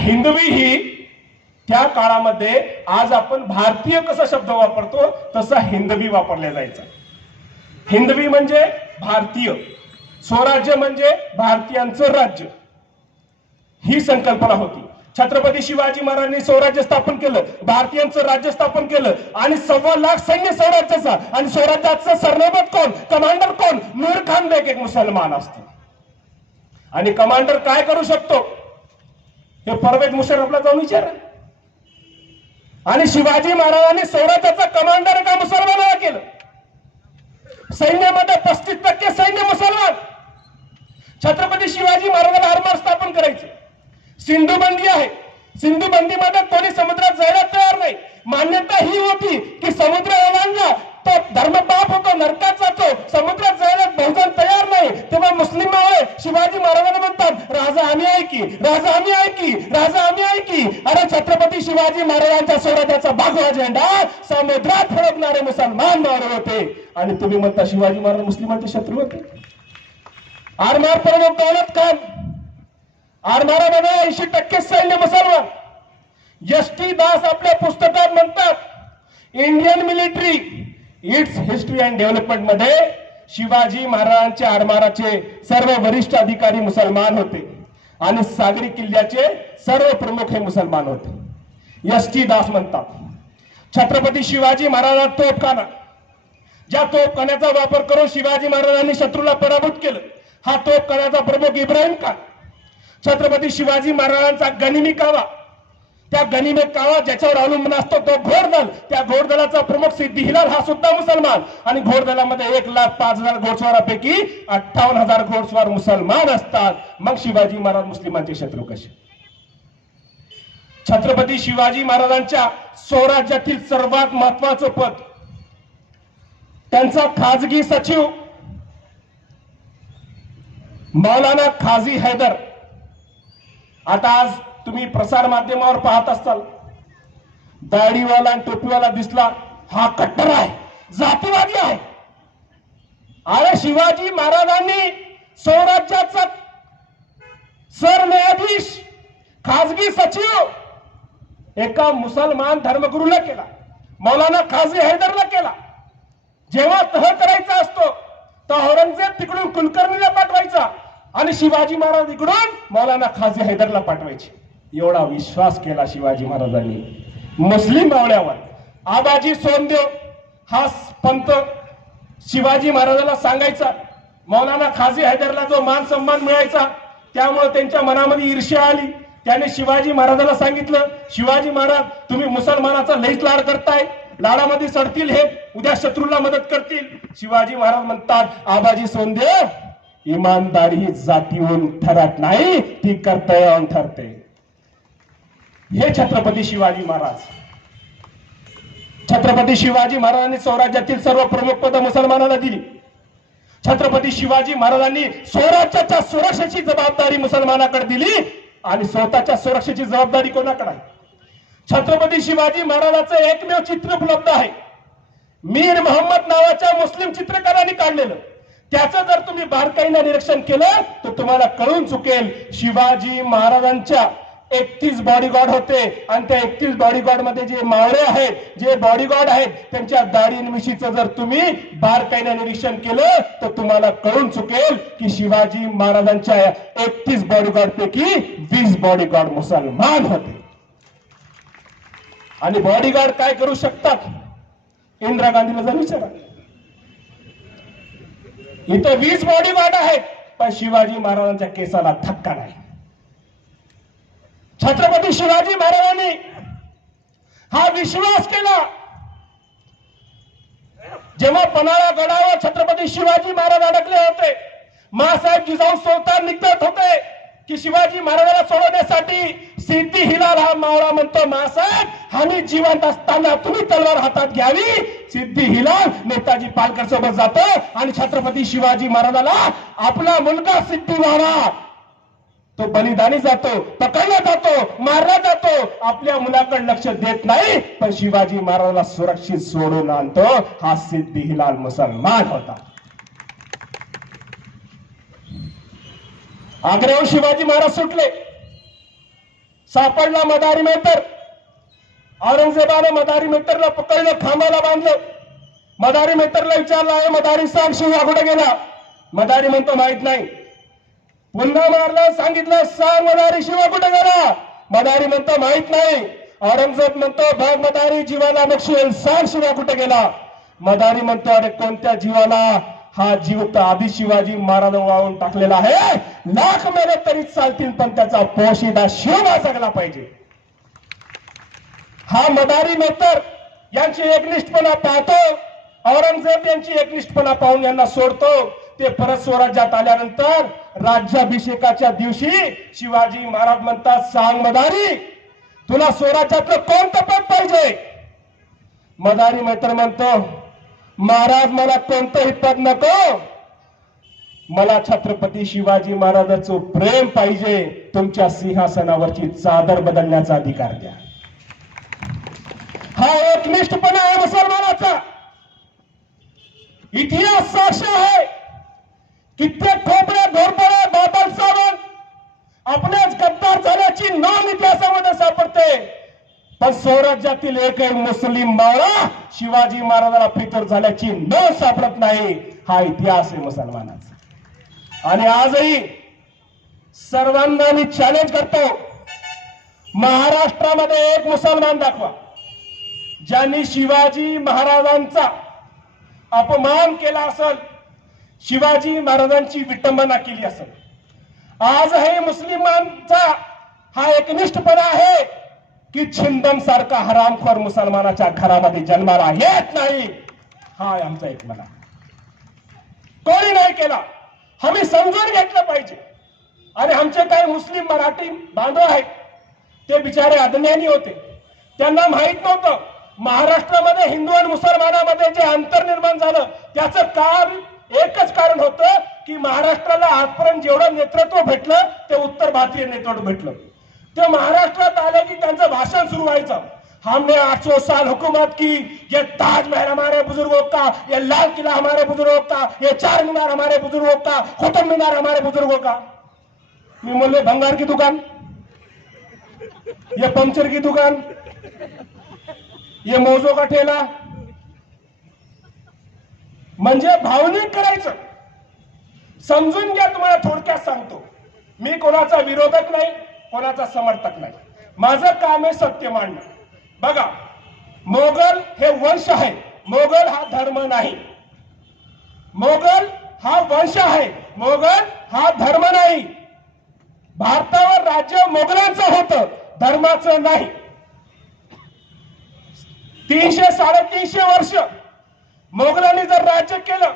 हिंदवी ही त्या काळामध्ये आज आपण भारतीय कसा शब्द वापरतो तसा हिंदवी वापरला जायचा। हिंदवी म्हणजे भारतीय, स्वराज्य म्हणजे भारतीयांचं राज्य, ही संकल्पना होती। छत्रपती शिवाजी महाराजांनी स्वराज्य स्थापन केलं, भारतीयांचं राज्य स्थापन केलं आणि 1.25 लाख सैन्य स्वराज्याचा, आणि स्वराज्याचं सरनोबत कोण, कमांडर कोण, नूर खान बेग एक मुसलमान असतो। आणि कमांडर काय करू शकतो हे परवेज मुशर्रफला जाऊन विचारा। आणि शिवाजी महाराजांनी स्वराज्याचा कमांडर एका मुसलमानाला केलं। सैन्यामध्ये 35% सैन्य मुसलमान। छत्रपती शिवाजी महाराजांना आरमार स्थापन करायचे, सिंधू बंदी आहे, सिंधू बंदीमध्ये कोणी समुद्रात जायला तयार नाही। मान्यता ही होती की समुद्र ओलांडला तो धर्मपाप होतो, नरकात जातो, समुद्रात जायला बहुजन तयार नाही। तेव्हा मुस्लिम मावळे शिवाजी महाराजांना म्हणतात, राजा आम्ही आहे की, राजा आम्ही आहे की, राजा आम्ही आहे की। अरे छत्रपती शिवाजी महाराजांच्या स्वराज्याचा भगवा झेंडा समुद्रात फडकणारे मुसलमान मावळे होते, आणि तुम्ही म्हणता शिवाजी महाराज मुस्लिमांचे शत्रू होते। आरमार प्रमुख दौलत खान, आरमारामध्ये 80% सैन्य मुसलमान। एस.टी. दास आपल्या पुस्तकात म्हणतात, Indian military it's history and development मध्ये शिवाजी महाराजांच्या आरमाराचे सर्व वरिष्ठ अधिकारी मुसलमान होते आणि सागरी किल्ल्याचे सर्व प्रमुख हे मुसलमान होते। एस.टी. दास म्हणतात छत्रपती शिवाजी महाराजांचा तोफखाना, ज्या तोफखान्याचा वापर करून शिवाजी महाराजांनी शत्रूला पराभूत केलं, हा तोफखान्याचा प्रमुख इब्राहिम खान। छत्रपती शिवाजी महाराजांचा गनिमी कावा, त्या गनिमी कावा ज्याच्यावर अवलंबून असतो तो घोडदल, त्या घोडदलाचा प्रमुख सिद्दी हिलाल हा सुद्धा मुसलमान। आणि घोडदलामध्ये 1,05,000 घोडस्वारापैकी 58,000 घोडस्वार मुसलमान असतात। मग शिवाजी महाराज मुस्लिमांचे शत्रू कसे? छत्रपती शिवाजी महाराजांच्या स्वराज्यातील सर्वात महत्वाचं पद, त्यांचा खाजगी सचिव मौलाना खाजी हैदर। आता आज तुम्ही प्रसार माध्यमावर पाहत असाल, दाढीवाला आणि टोपीवाला दिसला हा कट्टर आहे, जातीवादी आहे। अरे शिवाजी महाराजांनी स्वराज्याचा सरन्यायाधीश, खाजगी सचिव एका मुसलमान धर्मगुरूला केला, मौलाना खाजी हैदरला केला। जेव्हा तह करायचा असतो तर औरंगजेब तिकडून कुलकर्णीला पाठवायचा आणि शिवाजी महाराज इकडून मौलाना खाजी हैदरला पाठवायचे। एवढा विश्वास केला शिवाजी महाराजांनी मुस्लिम मावळ्यावर। आबाजी सोनदेव हा पंत शिवाजी महाराजांना सांगायचा, मौलाना खाजी हैदरला जो मान सन्मान मिळायचा त्यामुळे त्यांच्या मनामध्ये ईर्ष्या आली। त्याने शिवाजी महाराजांना सांगितलं, शिवाजी महाराज तुम्ही मुसलमानाचा लईच लाड करताय, लाडामध्ये सडतील हे, उद्या शत्रूला मदत करतील। शिवाजी महाराज म्हणतात, आबाजी सोनदेव इमानदारी ही जातीहून ठरत नाही, ती कर्तव्यावरून ठरते। हे छत्रपती शिवाजी महाराज। छत्रपती शिवाजी महाराजांनी स्वराज्यातील सर्व प्रमुख पद मुसलमानांना दिली। छत्रपती शिवाजी महाराजांनी स्वराज्याच्या सुरक्षेची जबाबदारी मुसलमानाकडे दिली आणि स्वतःच्या सुरक्षेची जबाबदारी कोणाकडे आहे? छत्रपती शिवाजी महाराजांचं एकमेव चित्र उपलब्ध आहे, मीर मोहम्मद नावाच्या मुस्लिम चित्रकारांनी काढलेलं। त्याचं जर तुम्ही बारकाईने निरीक्षण केलं तर तुम्हाला कळून चुकेल, शिवाजी महाराजांच्या 31 बॉडीगार्ड होते आणि त्या 31 बॉडीगार्ड मध्ये जे मावळे आहेत, जे बॉडीगार्ड आहेत, त्यांच्या दाढी मिशीचं जर तुम्ही बारकाईने निरीक्षण केलं तर तुम्हाला कळून चुकेल की शिवाजी महाराजांच्या 31 बॉडीगार्ड पैकी 20 बॉडीगार्ड मुसलमान होते। आणि बॉडीगार्ड काय करू शकतात इंदिरा गांधीला जर विचारा। इथं 20 बॉडीगार्ड आहेत पण शिवाजी महाराजांच्या केसाला धक्का नाही। छत्रपती शिवाजी महाराजांनी हा विश्वास केला। जेव्हा पन्हाळा गडावर छत्रपती शिवाजी महाराज अडकले होते, मासाहेब जिजाऊ स्वतः निघत होते की शिवाजी महाराजांना सोडवण्यासाठी। सिद्दी हिलाल हा मावळा म्हणतो, मासाहेब आम्ही जिवंत असताना तुम्ही तलवार हातात घ्यावी। सिद्दी हिलाल नेताजी पालकर सोबत जातो आणि छत्रपती शिवाजी महाराजाला आपला मुलगा सिद्दी वाला तो बलिदानी जातो, पकडला जातो, मारला जातो, आपल्या मुलाकडे लक्ष देत नाही, पण शिवाजी महाराजांना सुरक्षित सोडून आणतो। हा सिद्दी हिलाल मुसलमान होता। आग्र्याहून शिवाजी महाराज सुटले, सापडला मदारी मेहतर. औरंगजेबाने मदारी मेहतरला पकडलं, खांबाला बांधलं. मदारी मेहतरला विचारलं, आहे मदारी सांग शिवा कुठे गेला? मदारी म्हणतो माहित नाही. पुन्हा मारलं, सांगितलं सांग मदारी शिवा कुठे गेला? मदारी म्हणतो माहित नाही. औरंगजेब म्हणतो बघ मदारी जीवाला नक्षेल, सांग शिवा कुठे गेला? मदारी म्हणतो अरे कोणत्या जीवाला? हा जीव तर आधी शिवाजी महाराज वाळून टाकलेला आहे. लाख मेले तरी चालतील पण त्याचा पोशिदा शिव जगला पाहिजे. हा मदारी मेहतर यांची एकनिष्ठपणा पाहतो. औरंगजेब यांची एकनिष्ठपणा पाहून यांना सोडतो. ते परत स्वराज्यात आल्यानंतर राज्याभिषेकाच्या दिवशी शिवाजी महाराज म्हणतात सांग मदारी तुला स्वराज्यातलं कोणतं पद पाहिजे? मदारी मेहतर म्हणतो महाराज मला कोणतंही पद नको, मला छत्रपती शिवाजी महाराजांचं प्रेम पाहिजे. तुमच्या सिंहासनावरची चादर बदलण्याचा अधिकार द्या. हा एकनिष्ठपणा आहे मुसलमानाचा. इतिहास साक्ष आहे. कित्येक खोपड्या घोरपड्या बादल सावंत आपल्याच गद्दार झाल्याची नोंद इतिहासामध्ये सापडते. पण स्वराज्यातील एकही मुस्लिम मावळा शिवाजी महाराजांना फिकर झाल्याची नोंद सापडत नाही. हा इतिहास आहे मुसलमानाचा. आणि आजही सर्वांना मी चॅलेंज करतो, महाराष्ट्रामध्ये एक मुसलमान दाखवा ज्यांनी शिवाजी महाराजांचा अपमान केला असेल, शिवाजी महाराजांची विटंबना केली असेल. आजही मुस्लिमांचा हा एकनिष्ठपणा आहे की छिंदम सारखा हरामखोर मुसलमानाच्या घरामध्ये जन्माला येत नाही. हा आमचा एक मला कोणी नाही केला. आम्ही समजून घेतलं पाहिजे. आणि आमचे काही मुस्लिम मराठी बांधव आहेत, ते बिचारे अज्ञानी होते. त्यांना माहित नव्हतं महाराष्ट्रामध्ये हिंदू आणि मुसलमानामध्ये जे अंतर निर्माण झालं त्याचं एकच कारण होतं की महाराष्ट्राला आजपर्यंत जेवढं नेतृत्व भेटलं ते उत्तर भारतीय नेतृत्व भेटलं. ते महाराष्ट्रात आले की त्यांचं भाषण सुरू व्हायचं, हमने 800 साल हुकूमत की, ये ताजमहल हमारे बुजुर्गों का, ये लाल किला हमारे बुजुर्गों का, ये चार मीनार हमारे बुजुर्गों का, कुतुब मीनार हमारे बुजुर्गों का. मी बोले भंगार की दुकान, ये पंक्चर की दुकान, ये मोजो का ठेला. म्हणजे भावनिक करायचं. समजून घ्या. तुम्हाला थोडक्यात सांगतो, मी कोणाचा विरोधक नाही, कोणाचा समर्थक नाही. माझं काम आहे सत्य मांडणं. बघा, मोगल हे वंश आहे, मोगल हा धर्म नाही. मोगल हा वंश आहे, मोगल हा धर्म नाही. भारतावर राज्य मोगलांचं होतं, धर्माचं नाही. 300-350 वर्ष मोगलांनी जर राज्य केलं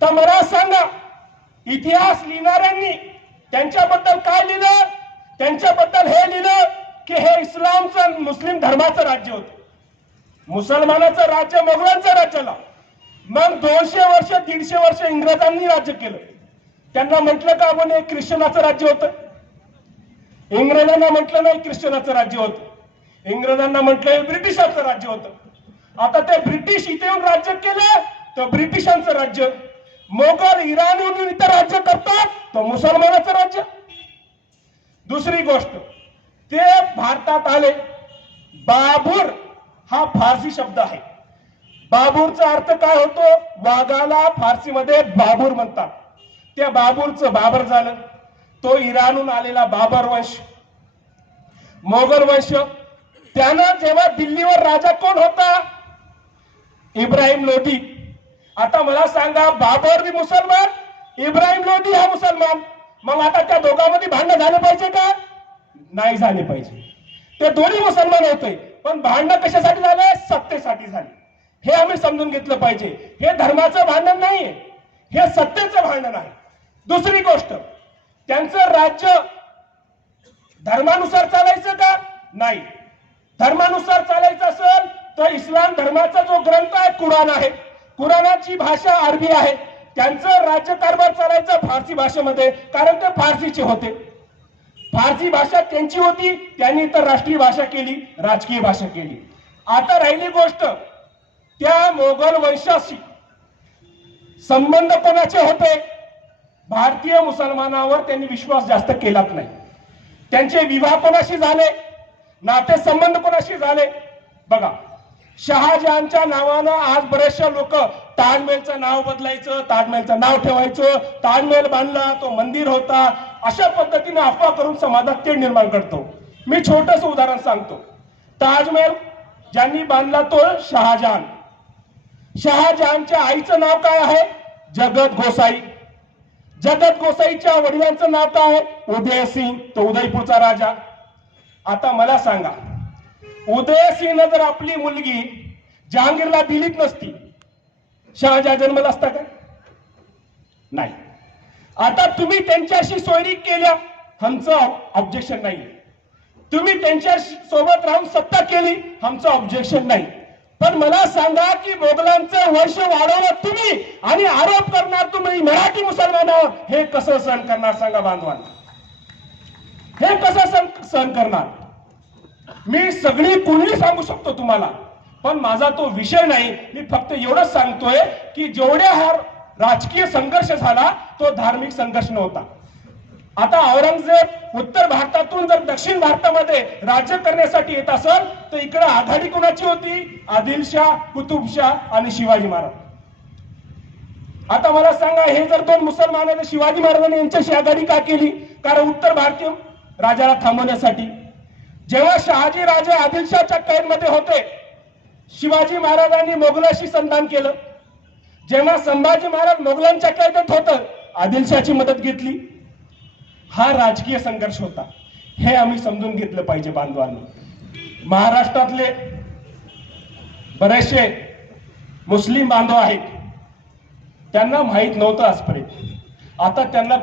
तर मला सांगा इतिहास लिहिणाऱ्यांनी त्यांच्याबद्दल काय लिहिलं? त्यांच्याबद्दल हे लिहिलं की हे इस्लामचं मुस्लिम धर्माचं राज्य होतं, मुसलमानाचं राज्य मोगलांचं राज्याला. मग 200 वर्ष 150 वर्ष इंग्रजांनी राज्य केलं. त्यांना म्हटलं का आपण हे ख्रिश्चनाचं राज्य होतं? इंग्रजांना म्हटलं नाही ख्रिश्चनाचं राज्य होतं. इंग्रजांना म्हटलं ब्रिटिशांचं राज्य होतं. आता ते ब्रिटिश इथे येऊन राज्य केलं तर ब्रिटिशांचं राज्य. मोगल इराण येऊन इथं राज्य करतात तर मुसलमानाचं राज्य. दुसरी गोष्ट, ते भारतात आले. बाबूर हा फारसी शब्द आहे. बाबूरचा अर्थ काय होतो? वाघाला फारसीमध्ये बाबूर म्हणतात. त्या बाबूरचं बाबर झालं. तो इराणहून आलेला बाबर वंश, मोगल वंश. त्यानं जेव्हा दिल्लीवर राजा कोण होता? इब्राहिम लोधी. आता मला सांगा, बाबर बी मुसलमान, इब्राहिम लोधी हा मुसलमान. मग आता त्या दोघांमध्ये भांडण झाले पाहिजे का? नाही झाले पाहिजे. ते दोन्ही मुसलमान होते, पण भांडण कशासाठी झाले? सत्तेसाठी झाले. हे आम्ही समजून घेतलं पाहिजे. हे धर्माचं भांडण नाहीये, हे सत्तेचं भांडण आहे. दुसरी गोष्ट, त्यांचं राज्य धर्मानुसार चालायचं का? नाही. धर्मानुसार चालायचं असेल तर इस्लाम धर्माचा जो ग्रंथ आहे कुराण आहे, कुराणाची भाषा अरबी आहे. त्यांचं राज्यकारभार चालायचं फारसी भाषेमध्ये, कारण ते फारसीचे होते. फारसी भाषा त्यांची होती, त्यांनी तर राष्ट्रीय भाषा केली, राजकीय भाषा केली. आता राहिली गोष्ट, त्या मोगल वंशाशी संबंध कोणाचे होते? भारतीय मुसलमानावर त्यांनी विश्वास जास्त केलाच नाही. त्यांचे विवाह कोणाशी झाले, नातेसंबंध कोणाशी झाले. बघा, शहाजहानच्या नावानं आज बरेचशे लोक ताजमहलचं नाव बदलायचं, ताजमहलचं नाव ठेवायचं, ताजमहल बांधला तो मंदिर होता, अशा पद्धतीने अफवा करून समाजात तेढ निर्माण करतो. मी छोटस उदाहरण सांगतो. ताजमहल ज्यांनी बांधला तो शहाजहान. शहाजहानच्या आईचं नाव काय आहे? जगत गोसाई. जगत गोसाईच्या वडिलांचं नाव काय आहे? उदयसिंग, तो उदयपूरचा राजा. आता मला सांगा, उदयसिंह जर आपली मुलगी जहांगीरला दिलीच नसती, शहाजहान जन्मला असता का? नाही. आता तुम्ही त्यांच्याशी सोयरी केल्या, आमचं ऑब्जेक्शन नाही. तुम्ही त्यांच्या सोबत राहून सत्ता केली, आमचं ऑब्जेक्शन नाही. पण मला सांगा की मोगलांचं वर्ष वाढवलं तुम्ही आणि आरोप करणार तुम्ही मराठी मुसलमानावर, हे कसं सहन करणार सांगा बांधवांना? हे कसं सहन करणार? मी सगळी कुणबी सांगू शकतो तुम्हाला, पण माझा तो विषय नाही. मी फक्त एवढंच सांगतोय की जेवढ्या हा राजकीय संघर्ष झाला तो धार्मिक संघर्ष नव्हता. आता औरंगजेब उत्तर भारतातून जर दक्षिण भारतामध्ये राज्य करण्यासाठी येत असेल तर इकडे आघाडी कोणाची होती? आदिलशाह, कुतुबशाह आणि शिवाजी महाराज. आता मला सांगा, हे जर दोन मुसलमान आहेत, शिवाजी महाराजांनी यांच्याशी आघाडी का केली? कारण उत्तर भारतीय राजाला थांबवण्यासाठी. जेव्हा शहाजी राजे आदिलशाहच्या कैदमध्ये होते, शिवाजी महाराजांनी मोगलाशी संधान केलं. जेव्हा संभाजी महाराज मोगलांच्या कैदेत होतं, आदिलशाहची मदत घेतली. हा राजकीय संघर्ष होता, हे आम्ही समजून घेतलं पाहिजे बांधवांनी. महाराष्ट्रातले बरेचसे मुस्लिम बांधव आहेत, त्यांना माहित नव्हतं आजपर्यंत. आता त्यांना